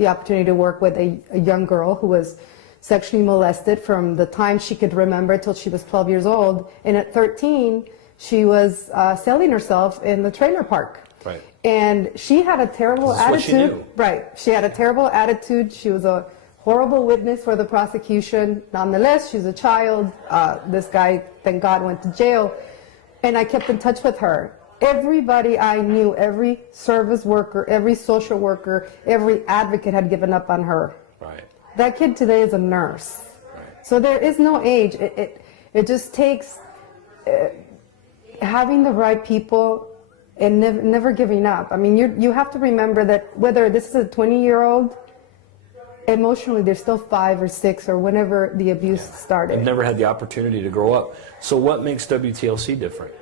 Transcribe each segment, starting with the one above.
the opportunity to work with a young girl who was sexually molested from the time she could remember till she was 12 years old. And at 13, she was selling herself in the trailer park. Right. And she had a terrible attitude. What she knew. Right. She had a terrible attitude. She was a horrible witness for the prosecution. Nonetheless, she's a child. This guy, thank God, went to jail. And I kept in touch with her. Everybody I knew, every service worker, every social worker, every advocate had given up on her. Right. That kid today is a nurse. Right. So there is no age. It just takes having the right people and never giving up. I mean, you have to remember that whether this is a 20-year-old, emotionally they're still 5 or 6 or whenever the abuse started. They've never had the opportunity to grow up. So what makes WTLC different?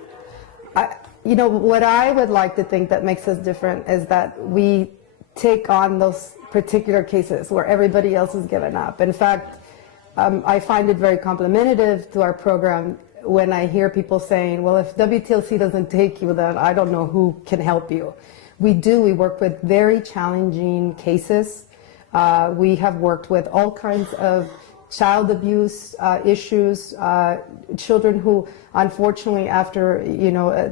You know, what I would like to think that makes us different is that we take on those particular cases where everybody else has given up. In fact, I find it very complimentary to our program when I hear people saying, well, if WTLC doesn't take you, then I don't know who can help you. We do. We work with very challenging cases. We have worked with all kinds of child abuse issues, children who, unfortunately, after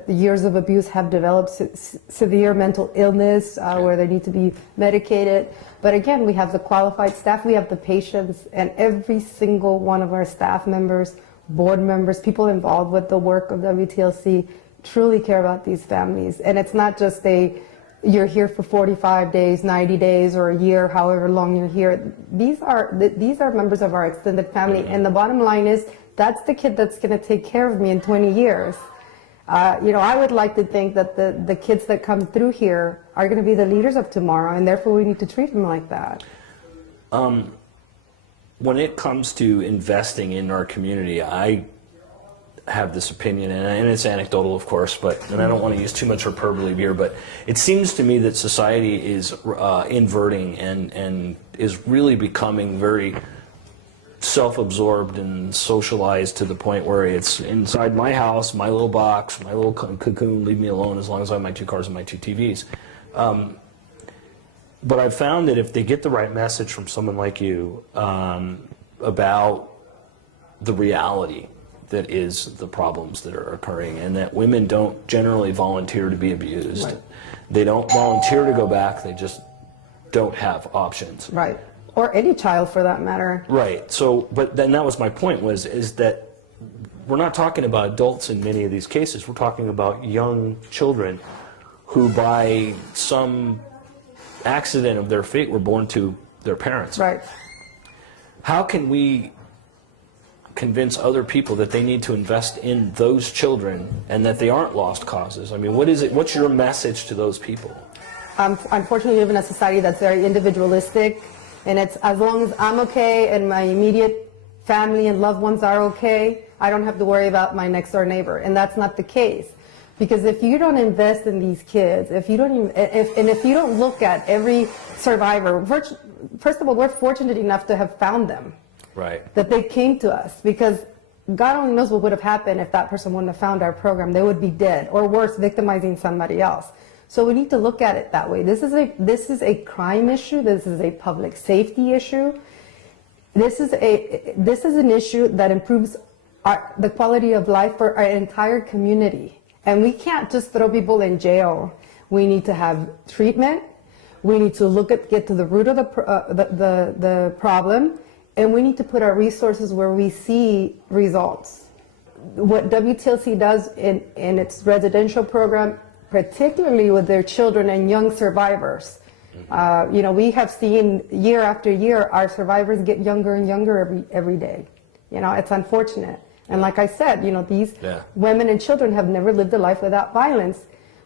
years of abuse, have developed severe mental illness where they need to be medicated. But again, we have the qualified staff, we have the patients, and every single one of our staff members, board members, people involved with the work of WTLC truly care about these families. And it's not just you're here for 45 days, 90 days, or a year, however long you're here. These are members of our extended family, and the bottom line is that's the kid that's going to take care of me in 20 years. I would like to think that the kids that come through here are going to be the leaders of tomorrow, and therefore we need to treat them like that. When it comes to investing in our community, I have this opinion, and it's anecdotal, of course, and I don't want to use too much hyperbole here, but it seems to me that society is inverting and is really becoming very self-absorbed and socialized to the point where it's inside my house, my little box, my little cocoon, leave me alone as long as I have my 2 cars and my 2 TVs. But I've found that if they get the right message from someone like you about the reality that is the problems that are occurring, and that women don't generally volunteer to be abused. Right. They don't volunteer to go back, they just don't have options. Right. Or any child for that matter. Right. So, but then that was my point, is that we're not talking about adults in many of these cases. We're talking about young children who by some accident of their fate were born to their parents. Right. How can we convince other people that they need to invest in those children and that they aren't lost causes? I mean, what's your message to those people? Unfortunately, we live in a society that's very individualistic, and it's as long as I'm okay and my immediate family and loved ones are okay, I don't have to worry about my next door neighbor. And that's not the case. Because if you don't invest in these kids, if you don't look at every survivor, first of all, we're fortunate enough to have found them. Right. That they came to us, because God only knows what would have happened if that person wouldn't have found our program. They would be dead, or worse, victimizing somebody else. So we need to look at it that way. This is a crime issue. This is a public safety issue. This is an issue that improves the quality of life for our entire community. And we can't just throw people in jail. We need to have treatment. We need to get to the root of the problem. And we need to put our resources where we see results. What WTLC does in its residential program, particularly with their children and young survivors, we have seen year after year our survivors get younger and younger every day. It's unfortunate. And like I said, these women and children have never lived a life without violence.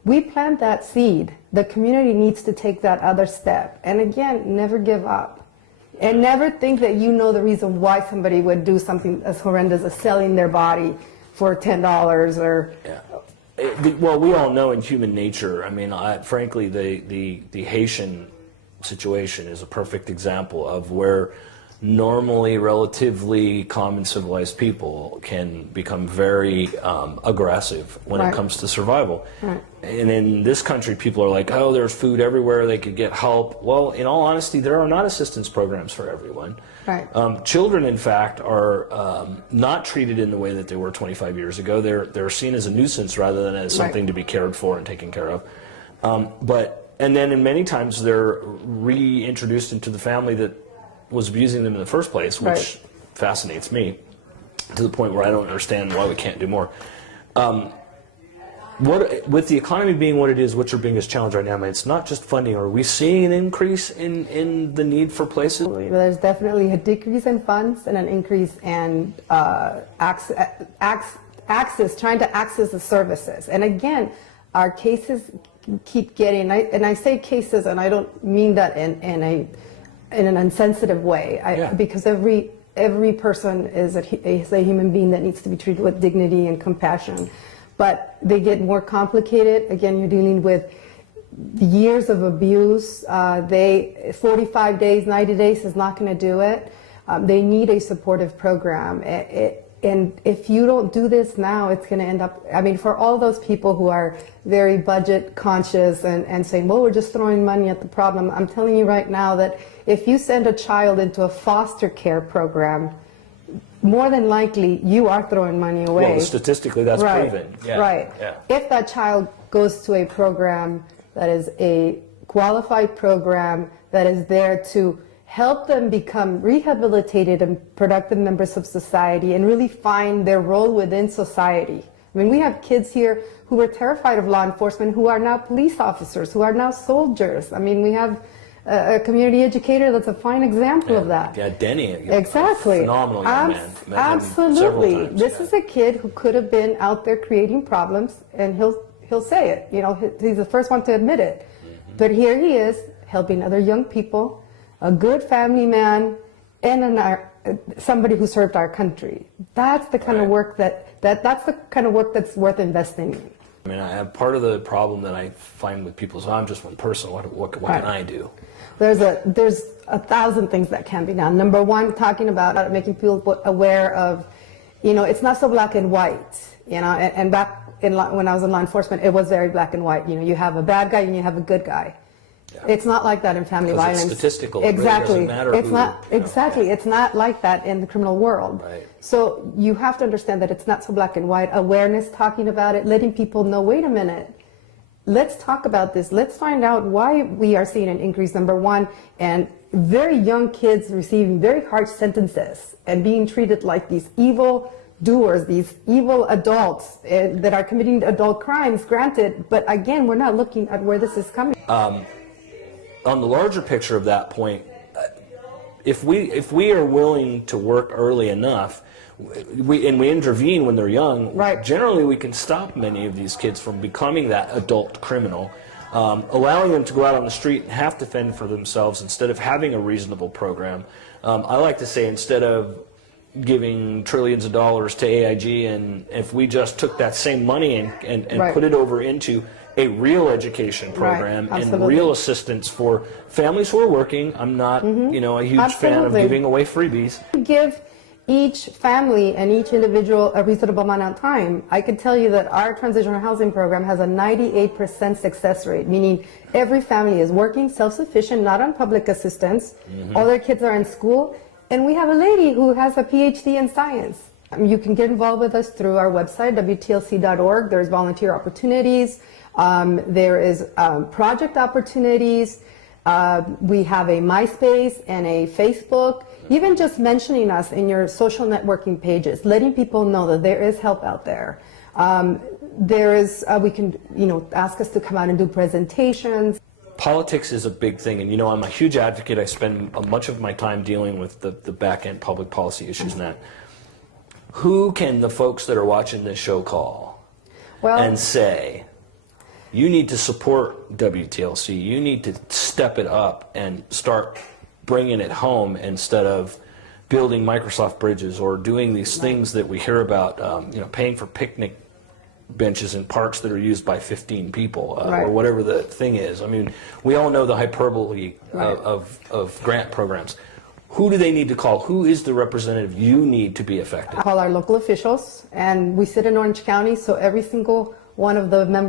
We plant that seed. The community needs to take that other step. And again, never give up. And never think that you know the reason why somebody would do something as horrendous as selling their body for $10 or... Yeah. Well, we all know in human nature, I mean, frankly, the Haitian situation is a perfect example of where normally relatively common civilized people can become very aggressive when it comes to survival. And in this country, people are like, oh, there's food everywhere, they could get help. Well, in all honesty, there are not assistance programs for everyone. Children, in fact, are not treated in the way that they were 25 years ago. They're seen as a nuisance rather than as something to be cared for and taken care of. And then in many times they're reintroduced into the family that was abusing them in the first place, which fascinates me to the point where I don't understand why we can't do more. With the economy being what it is, what's your biggest challenge right now? I mean, it's not just funding. Are we seeing an increase in the need for places? There's definitely a decrease in funds and an increase in access, trying to access the services. And again, our cases keep getting, and I say cases, and I don't mean that in an insensitive way, because every person is a human being that needs to be treated with dignity and compassion. But they get more complicated. Again, you're dealing with years of abuse. 45 days, 90 days is not going to do it. They need a supportive program. And if you don't do this now, it's going to end up, I mean, for all those people who are very budget conscious and saying, well, we're just throwing money at the problem, I'm telling you right now that if you send a child into a foster care program, more than likely you are throwing money away. Well, statistically that's proven. If that child goes to a program that is a qualified program that is there to help them become rehabilitated and productive members of society and really find their role within society. I mean, we have kids here who were terrified of law enforcement who are now police officers, who are now soldiers. I mean, we have a community educator that's a fine example of that. Yeah, Denny. Exactly. Phenomenal young man. Absolutely. This is a kid who could have been out there creating problems, and he'll say it. You know, he's the first one to admit it. But here he is helping other young people, a good family man, and somebody who served our country. That's the kind of work that's the kind of work that's worth investing in. I mean, I have part of the problem that I find with people is, I'm just one person. What can I do? There's a thousand things that can be done. Number one, talking about making people aware of, you know, it's not so black and white. You know, and back when I was in law enforcement, it was very black and white. You know, you have a bad guy and you have a good guy. It's not like that in family violence. It's statistical. Exactly. It really doesn't matter it's not exactly. It's not like that in the criminal world. So you have to understand that it's not so black and white. Awareness, talking about it, letting people know. Wait a minute. Let's talk about this. Let's find out why we are seeing an increase. Number one, and very young kids receiving very harsh sentences and being treated like these evil doers, these evil adults that are committing adult crimes. Granted, but again, we're not looking at where this is coming. On the larger picture of that point, if we are willing to work early enough, we intervene when they're young, generally we can stop many of these kids from becoming that adult criminal, allowing them to go out on the street and have to fend for themselves instead of having a reasonable program. I like to say, instead of giving trillions of dollars to AIG, and if we just took that same money and put it over into a real education program and real assistance for families who are working. I'm not, you know, a huge fan of giving away freebies. Give each family and each individual a reasonable amount of time. I can tell you that our transitional housing program has a 98% success rate, meaning every family is working, self-sufficient, not on public assistance. All their kids are in school, and we have a lady who has a PhD in science. You can get involved with us through our website, WTLC.org. There's volunteer opportunities. There is project opportunities. We have a MySpace and a Facebook. Even just mentioning us in your social networking pages, letting people know that there is help out there. There is, we can, you know, ask us to come out and do presentations. Politics is a big thing, and you know, I'm a huge advocate. I spend much of my time dealing with the back-end public policy issues and that. Who can the folks that are watching this show call and say, you need to support WTLC, you need to step it up and start bringing it home instead of building Microsoft bridges or doing these things that we hear about, you know, paying for picnic benches in parks that are used by 15 people or whatever the thing is. I mean, we all know the hyperbole of grant programs. who do they need to call? Who is the representative you need to be effective? Call our local officials, and we sit in Orange County, so every single one of the members